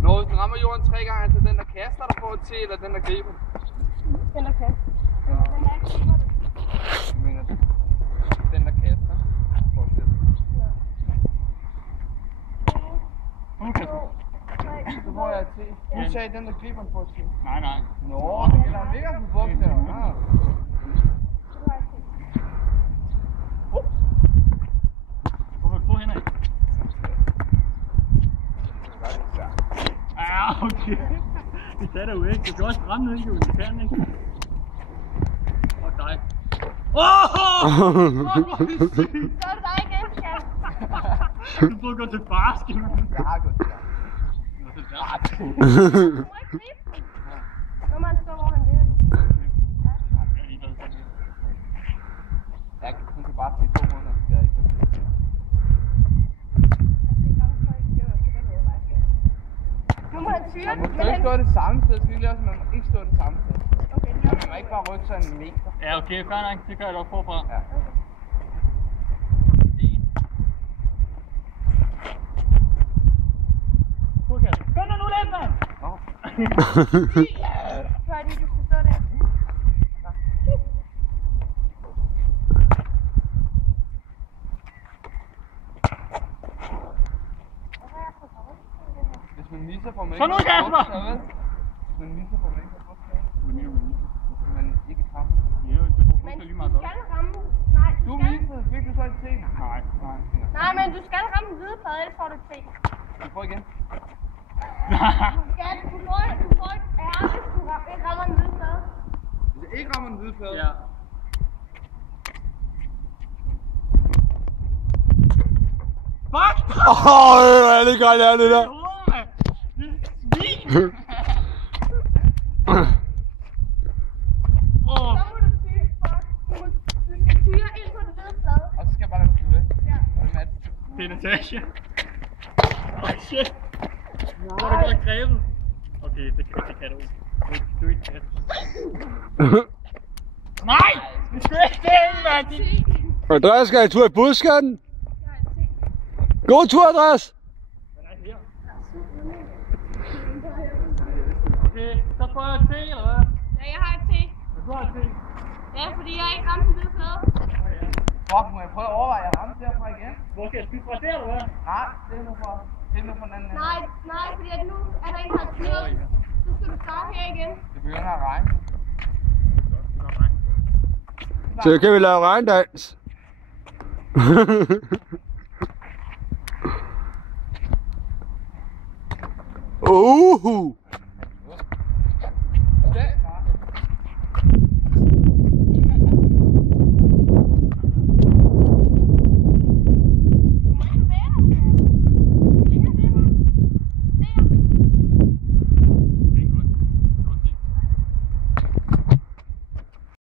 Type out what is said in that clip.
Når hvis den rammer jorden 3 gange, altså den der kaster, der får et til, eller den der griber? Den der kaster. Den der ikke griber det. Jeg mener, den der kaster. Fortsæt. Okay. Så får jeg et til. Du sagde den der griber en får et til. Nej. Nå, eller han ligger på bogstaver. Hvorfor du henad? Ja, okay. Det sagde du ikke. Du kan også ramme ned, Julie. Du kan ikke. Og dig. Så er det dig igen, Jan. Du burde gå til basket. Jeg har gået til dig. Du må ikke gribe den. Nu må han stå, hvor han vil. Hun kan bare se 200, så skal jeg ikke. Nu må han tyre den. Man må ikke stå det samme sted, så vi lige også, man må ikke stå det samme sted. Okay, Man må ikke bare rykke sig en meter. Ja, okay. Fair nok. Det gør jeg nok forfra. Ja. Kom nu lidt, mand! Fordi du skal stå der. Hvis man misser, får man Kom nu, Kasper! Hvis man misser, får man ikke have bogstaver. Hvis man ikke rammer. Men du skal ramme. Nej, Du du skal. missede, fik du så et T? Nej. Nej, men du skal ramme den hvide plade, ellers får du et T. Du får igen. Du får et R, hvis du ikke rammer den hvide plade. Hvis jeg ikke rammer den hvide plade. Ja. Fuck! Det gør jeg, det der. Så må du tyre, du skal tyre ind på den hvide plade. Og så skal jeg bare lade den flyve væk. Ja. Og hvem er det? Det er Natasha. Shit. Hvor har du godt grebet? Okay, det kan du ikke. Du er ikke tæt. Nej! Det skal ikke det, mand! Andreas, skal jeg tur i budskatten? God tur, Andreas! Okay, så får jeg et te, eller hvad? Ja, jeg har et T. Du har et te. Ja, fordi jeg ikke ramte den hvide plade. Fuck, må jeg prøve at overveje at ramme derfra igen? Hvor skal jeg spille fra der, eller hvad? Nej, det er nu fra. Det er nu fra den anden. Nej, fordi at nu er der en, der har tyret. Så skal du starte her igen. Det begynder at regne. Så kan vi lave regndans.